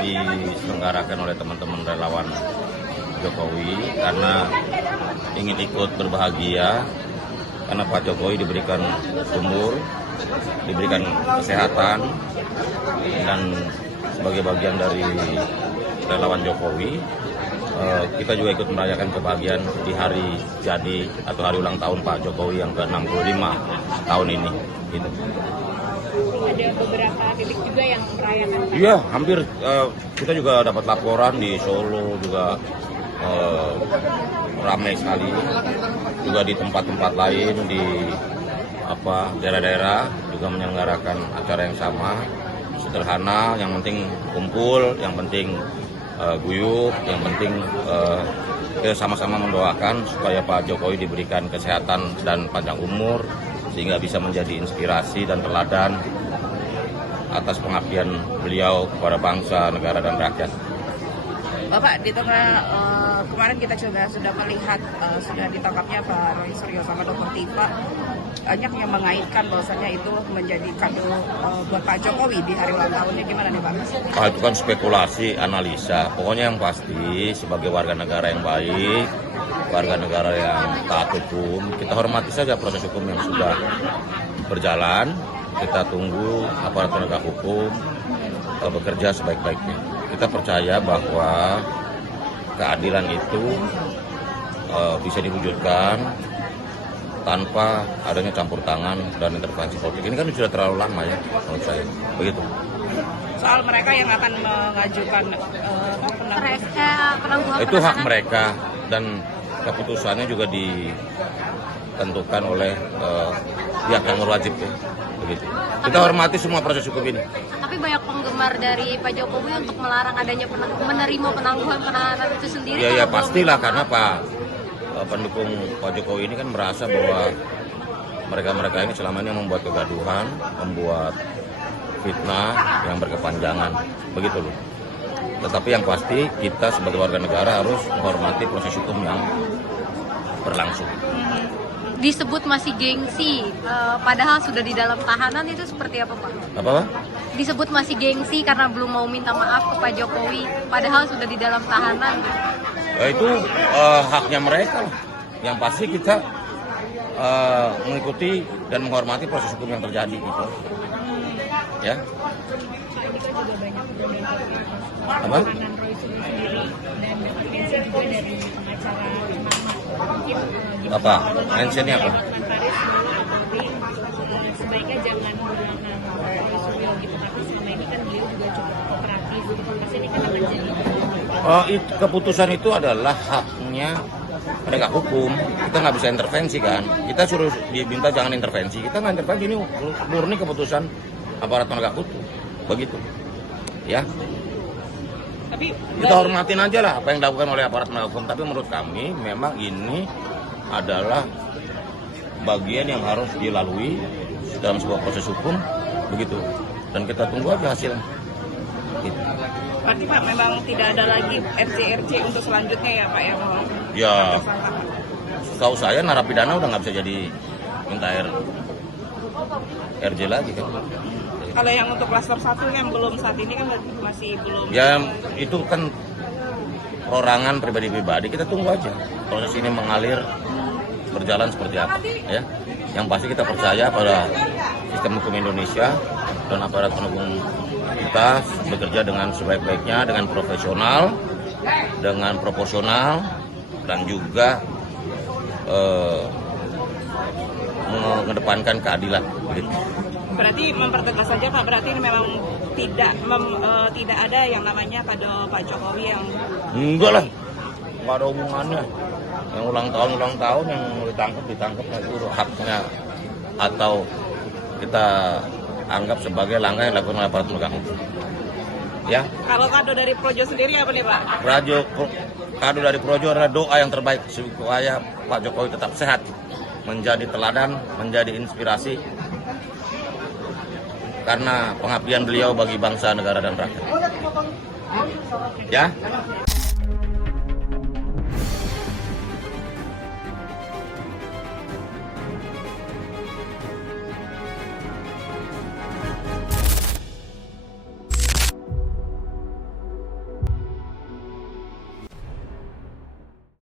diselenggarakan oleh teman-teman relawan Jokowi karena ingin ikut berbahagia karena Pak Jokowi diberikan umur, diberikan kesehatan, dan sebagai bagian dari relawan Jokowi, kita juga ikut merayakan kebahagiaan di hari jadi atau hari ulang tahun Pak Jokowi yang ke-65 tahun ini. Gitu. Ada beberapa titik juga yang merayakan. Iya, hampir kita juga dapat laporan di Solo juga ramai sekali, juga di tempat-tempat lain di daerah-daerah juga menyelenggarakan acara yang sama, sederhana, yang penting kumpul, yang penting guyup, yang penting kita sama-sama mendoakan supaya Pak Jokowi diberikan kesehatan dan panjang umur sehingga bisa menjadi inspirasi dan teladan atas pengabdian beliau kepada bangsa, negara, dan rakyat. Bapak, di tengah kemarin kita juga sudah melihat sudah ditangkapnya Pak Roy Suryo sama Dr. Tifa, banyak yang mengaitkan bahwasanya itu menjadi kado buat Pak Jokowi di hari ulang tahunnya. Gimana nih Pak? Itu kan spekulasi, analisa. Pokoknya yang pasti sebagai warga negara yang baik, warga negara yang taat hukum, kita hormati saja proses hukum yang sudah berjalan. Kita tunggu aparat penegak hukum bekerja sebaik-baiknya. Kita percaya bahwa keadilan itu bisa diwujudkan tanpa adanya campur tangan dan intervensi politik. Ini kan sudah terlalu lama ya menurut saya. Begitu. Soal mereka yang akan mengajukan penangguhan itu hak mereka dan keputusannya juga ditentukan oleh pihak yang berwajib ya. Begitu. Kita hormati semua proses hukum ini. Tapi banyak penggemar dari Pak Jokowi untuk melarang adanya menerima penangguhan penahanan itu sendiri. Ya pastilah, karena pendukung Pak Jokowi ini kan merasa bahwa mereka ini selama ini membuat kegaduhan, membuat fitnah yang berkepanjangan. Begitu loh. Tetapi yang pasti kita sebagai warga negara harus menghormati proses hukum yang berlangsung. Disebut masih gengsi, padahal sudah di dalam tahanan, itu seperti apa Pak? Apa? Disebut masih gengsi karena belum mau minta maaf ke Pak Jokowi, padahal sudah di dalam tahanan. Itu haknya mereka lah. Yang pasti kita mengikuti dan menghormati proses hukum yang terjadi gitu. Ya. Apa? Apa? Mentionnya apa? Sebaiknya jangan menggunakan Suryo gitu, tapi selama ini kan beliau juga cukup kooperatif. Pas ini kan akan jadi. Keputusan itu adalah haknya penegak hukum. Kita nggak bisa intervensi kan. Kita suruh diminta jangan intervensi. Kita nggak intervensi, ini murni keputusan aparat penegak hukum. Begitu. Ya. Tapi kita hormatin aja lah apa yang dilakukan oleh aparat penegak hukum. Tapi menurut kami memang ini adalah bagian yang harus dilalui dalam sebuah proses hukum, begitu. Dan kita tunggu aja hasilnya. Gitu. Berarti Pak memang tidak ada lagi RC untuk selanjutnya ya Pak ya? Ya, setahu saya narapidana udah nggak bisa jadi minta RJ lagi kan. Kalau yang untuk klaster 1 yang belum saat ini kan masih belum. Ya itu kan perorangan pribadi-pribadi, kita tunggu aja proses ini mengalir berjalan seperti apa ya. Yang pasti kita percaya pada sistem hukum Indonesia dan aparat penegak kita bekerja dengan sebaik-baiknya, dengan profesional, dengan proporsional, dan juga mengedepankan keadilan. Gitu. Berarti mempertegas saja Pak, berarti ini memang tidak ada yang namanya pada Pak Jokowi yang. Enggak lah, nggak ada hubungannya. Yang ulang tahun yang ditangkap itu haknya atau kita anggap sebagai langkah yang dilakukan oleh aparat penegak hukum. Ya. Kalau kado dari Projo sendiri apa nih Pak? Kado dari Projo adalah doa yang terbaik supaya Pak Jokowi tetap sehat, menjadi teladan, menjadi inspirasi karena pengabdian beliau bagi bangsa, negara, dan rakyat. Ya.